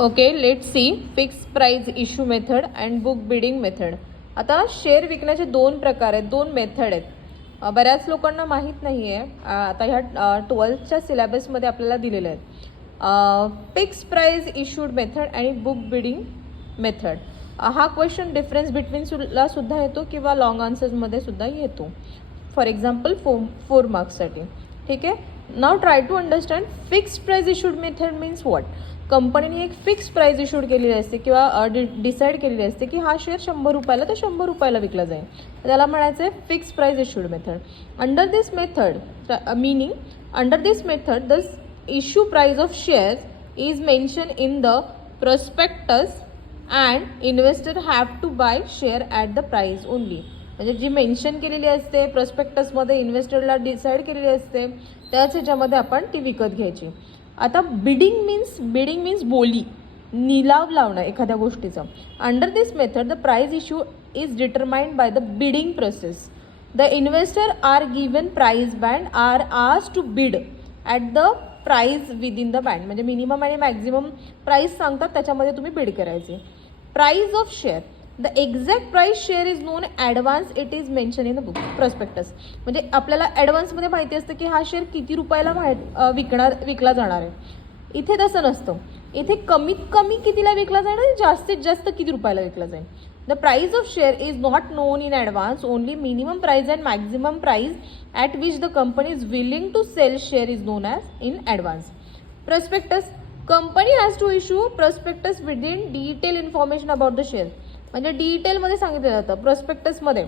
Okay, let see fix price issue method and book bidding method. आता share विकण्याचे दोन प्रकार आहेत, दोन मेथड आहेत. बऱ्याच लोकांना माहीत नाही आहे. आता ह्या 12th सिलेबसमध्ये आपल्याला दिलेलं आहेत फिक्स प्राइस इश्यूड मेथड आणि बुक बिडिंग मेथड. हा क्वेश्चन डिफरन्स बिटवीनला सुद्धा येतो किंवा लॉंग आन्सर्समध्ये सुद्धा येतो. फॉर एक्झाम्पल 4 मार्क्ससाठी. ठीक आहे. Now try to understand fix price issued method means what. कंपनीने एक फिक्स प्राइस इश्यूड केलेली असते किंवा डिसाईड केलेली असते की हा शेअर 100 रुपयाला तर 100 रुपयाला विकला जाईल. त्याला म्हणायचं आहे fix price issued method. Under this method meaning under this method the issue price of shares is mention in the prospectus and investor have to buy share at the price only. म्हणजे जी mention केलेली असते प्रॉस्पेक्टसमध्ये इन्व्हेस्टरला decide केलेली असते त्याच ह्याच्यामध्ये आपण ती विकत घ्यायची. आता बिडिंग मीन्स बोली, निलाव लावणं एखाद्या गोष्टीचं. Under this method the price issue is determined by the bidding process. The investor are given price band are asked to bid at the price within the band. म्हणजे मिनिमम आणि maximum price सांगतात त्याच्यामध्ये तुम्ही bid करायचे. Price of share the exact price share is known advance it is mention in the book prospectus. म्हणजे आपल्याला ॲडव्हान्समध्ये माहिती असतं की हा शेअर किती रुपयाला विकला जाणार आहे. इथे तसं नसतं. इथे कमीत कमी कितीला विकला जाणार, जास्तीत जास्त किती रुपयाला विकला जाईल. The price of share is not known in advance, only minimum price and maximum price at which the company is willing to sell share is known as in advance. Prospectus company has to issue prospectus within detail information about the share. म्हणजे डिटेलमध्ये सांगितलं जातं प्रॉस्पेक्टसमध्ये.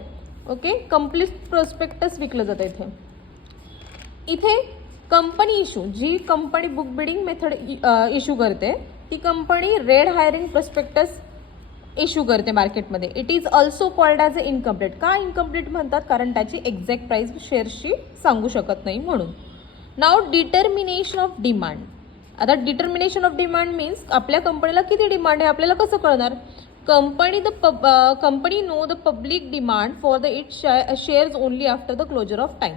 Okay, complete prospectus विकलं जातं इथे. इथे company issue, जी company book bidding method issue करते ती company red herring prospectus issue करते मार्केटमध्ये. It is also called as a incomplete. का इनकम्प्लीट म्हणतात, कारण त्याची एक्झॅक्ट प्राइस शेअर्सची सांगू शकत नाही म्हणून. नाव डिटर्मिनेशन ऑफ डिमांड. आता डिटर्मिनेशन ऑफ डिमांड मीन्स आपल्या कंपनीला किती डिमांड आहे आपल्याला कसं कळणार. Company know the public demand for the it shares only after the closure of time.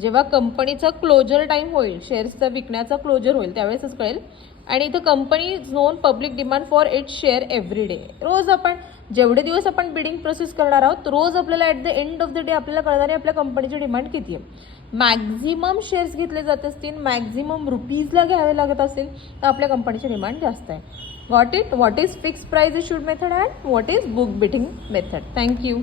जेव्हा कंपनीचा क्लोजर टाईम होईल, शेअर्सचा विकण्याचा क्लोजर होईल त्यावेळेसच कळेल. आणि इथं company known public demand for it share every day. रोज आपण जेवढे दिवस आपण बिडिंग प्रोसेस करणार आहोत रोज आपल्याला at the end of the day आपल्याला कळणार आहे आपल्या कंपनीची डिमांड किती आहे. मॅक्झिमम शेअर्स घेतले जात असतील, मॅक्झिमम रुपीजला घ्यावे लागत असेल तर आपल्या कंपनीची डिमांड जास्त आहे. Got it? What is fixed price issued method and what is book bidding method? Thank you.